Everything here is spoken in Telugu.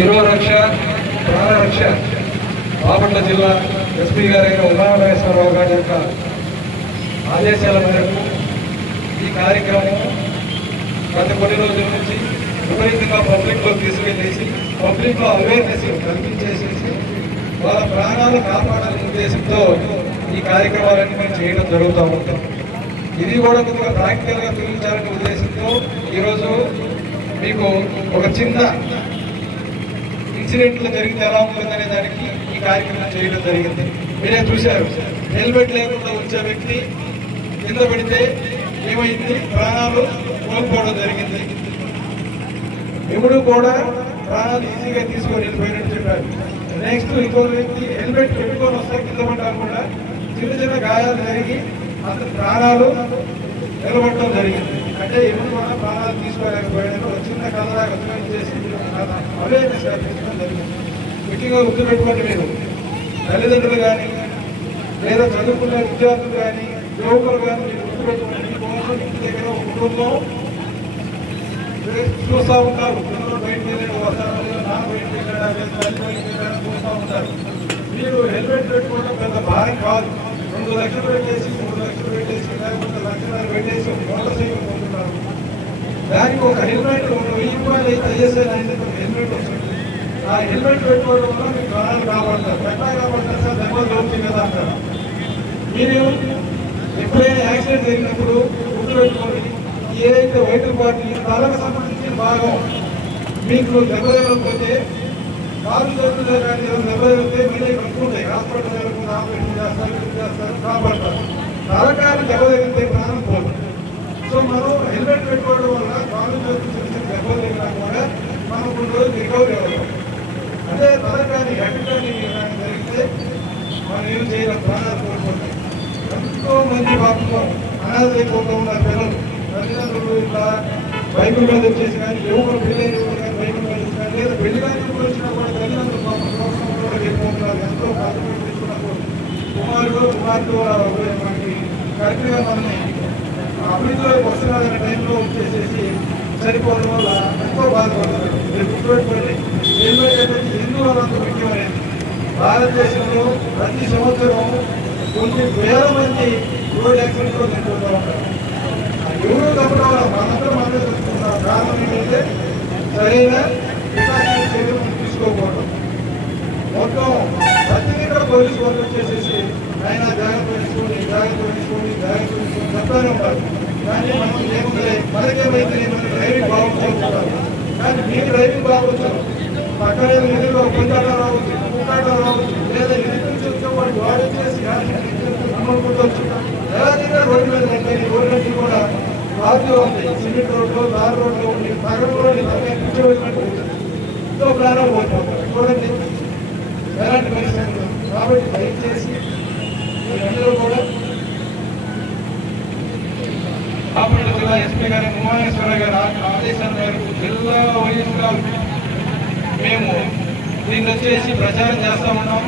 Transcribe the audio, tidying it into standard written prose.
శిరోరక్ష ప్రాణరక్ష బాపట్ల జిల్లా ఎస్పీ గారైన ఉమామహేశ్వరరావు గారి యొక్క ఆదేశాల మేరకు ఈ కార్యక్రమం గత కొన్ని రోజుల నుంచి విపరీతంగా పబ్లిక్లో తీసుకెళ్ళేసి పబ్లిక్లో అవేర్నెస్ కల్పించేసేసి వాళ్ళ ప్రాణాలు కాపాడాలనే ఉద్దేశంతో ఈ కార్యక్రమాలన్నీ మేము చేయడం జరుగుతూ ఉంటాం. ఇది కూడా కొద్దిగా ప్రాక్టికల్గా చూపించాలనే ఉద్దేశంతో ఈరోజు మీకు ఒక చిన్న ఇన్సిడెంట్లు జరిగితే ఎలా ఉంటుందనే దానికి ఈ కార్యక్రమం చేయడం జరిగింది. మీరే చూశారు, హెల్మెట్ లేకుండా వచ్చే వ్యక్తి కింద పెడితే ఏమైంది, ప్రాణాలు కోల్పోవడం జరిగింది. ఎప్పుడు కూడా ప్రాణాలు ఈజీగా తీసుకొని వెళ్ళిపోయినట్టు చెప్పారు. నెక్స్ట్ ఇంకో వ్యక్తి హెల్మెట్ పెట్టుకొని వస్తే కింద పడ్డా కూడా చిన్న చిన్న గాయాలు జరిగి అతని ప్రాణాలు నిలబడటం జరిగింది. అంటే ఎప్పుడు కూడా ప్రాణాలు తీసుకోలేకపోయాను ఒక చిన్న కథలాగా చేసి అవేర్నెస్ కల్పించడం జరిగింది. ముఖ్యంగా గుర్తుపెట్టుకోండి, మీరు తల్లిదండ్రులు కానీ లేదా చదువుకునే విద్యార్థులు కానీ యువకులు కానీ మీరు గుర్తుపెట్టుకోండి. ఇంటి దగ్గర ఒక కుటుంబం చూస్తూ ఉంటారు, పిల్లలు బయటకు వెళ్ళి వస్తారు, నాన్న బయటకు వెళ్ళాడు, తల్లి బయటకు వెళ్ళాడు చూస్తూ ఉంటారు. మీరు హెల్మెట్ పెట్టుకోవడం పెద్ద భారం కాదు. 2 లక్షలు పెట్టేసి 3 లక్షలు పెట్టేసి లేకపోతే 1 లక్షలు పెట్టేసి మోటార్ సైకిల్ పొందుతున్నారు. దానికి ఒక హెల్మెట్ 1000 రూపాయలు అయితే చేసేదానికి ఒక హెల్మెట్ వస్తుంది. ఆ హెల్మెట్ పెట్టుకోవడం వల్ల మీకు ప్రాణాలు కాపాడతారు. ఎట్లా కాపాడతారు సార్, దెబ్బలు దొరుకుతుంది కదా అంటారు. మీరు ఎప్పుడైనా యాక్సిడెంట్ జరిగినప్పుడు గుర్తుపెట్టుకోండి, ఏదైతే వైద్యుల పార్టీ తలకు సంబంధించిన భాగం మీకు దెబ్బ తగలకపోతే కాలు చేతులు కానీ దెబ్బ తగిలితే మీరే కట్టుకుంటాయి. హాస్పిటల్ వెళ్ళకుండా ఆపరేషన్ చేస్తారు కాపాడతారు. తలకాయలు దెబ్బ తగిలితే ప్రాణం పోదు. సో మనం హెల్మెట్ పెట్టుకోవడం వల్ల కాలు చేతులు చిన్న చిన్న దెబ్బలు తగిలినా కూడా మనం కొన్ని రోజులు రికవరీ అవుతాం. అదే తలకాయని హెడ్ కానీ జరిగితే మనం ఏం చేయలేం, ప్రాణాలు కోల్పోతాయి. ఎంతో మంది పాపం అనాథైపోతూ ఉన్నారు పిల్లలు. తల్లిదండ్రులు ఇట్లా బైకుల మీద వచ్చేసి కానీ యువకులు పెళ్ళైన కానీ బైకుల మీద వచ్చి కానీ లేదా పెళ్లి కానీ వచ్చినా కూడా తల్లిదండ్రులు సంవత్సరంలో వెళ్ళిపోతున్నారు. ఎంతో బాధ్యత తీసుకున్నప్పుడు కుమార్తె మనకి కరెక్ట్గా మనల్ని అభివృద్ధిలోకి వస్తున్నారనే టైంలో వచ్చేసేసి చనిపోవడం వల్ల ఎంతో బాధపడుతున్నారు. మీరు గుర్తుపెట్టుకోండి, హెల్మెట్ అనేది ఎందువల్ల అంత ముఖ్యమైనది. భారతదేశంలో ప్రతి సంవత్సరం కొన్ని వేల మంది రోడ్ యాక్సిడెంట్లో చనిపోతూ ఉంటారు. ఎవరు తప్పడం వల్ల మనందరూ మనమే చూసుకుంటున్నాం. కారణం ఏంటంటే సరైన చర్యలు తీసుకోకపోవడం. మొత్తం ప్రతి దగ్గర పోలీసు వాళ్ళు వచ్చేసేసి ఆయన జాగ్రత్త తీసుకోండి చెప్తానే ఉంటారు. కానీ మనం ఏముంది, మనకేమైతే మన డ్రైవింగ్ బాగుంటారు. కానీ మీ డ్రైవింగ్ బాగుంటారు, పక్కన ఎదురుగా కొంటాట రావచ్చు, కుట్టాట రావచ్చు, లేదా ఎదురు నుంచి వచ్చేవాడు వాడు వచ్చేసి అమ్ముకుంటవచ్చు. ఎలాగైనా రోడ్డు మీద ఉంటాయి. రోడ్లన్నీ కూడా రాజు ఉంటాయి, సిమెంట్ రోడ్లు, నార్ రోడ్లు ఉంటాయి. నగరంలో కూర్చోబెట్టినట్టు ఎంతో ప్రాణాలు పోతుంటారు. చూడండి ఎలాంటి పరిస్థితులు. కాబట్టి దయచేసి మీరందరూ కూడా బాపట్ల జిల్లా ఎస్పీ గారి ఉమామహేశ్వర గారి ఆదేశాల మేరకు జిల్లా వైఎస్గా మేము దీన్ని వచ్చేసి ప్రచారం చేస్తూ ఉన్నాం.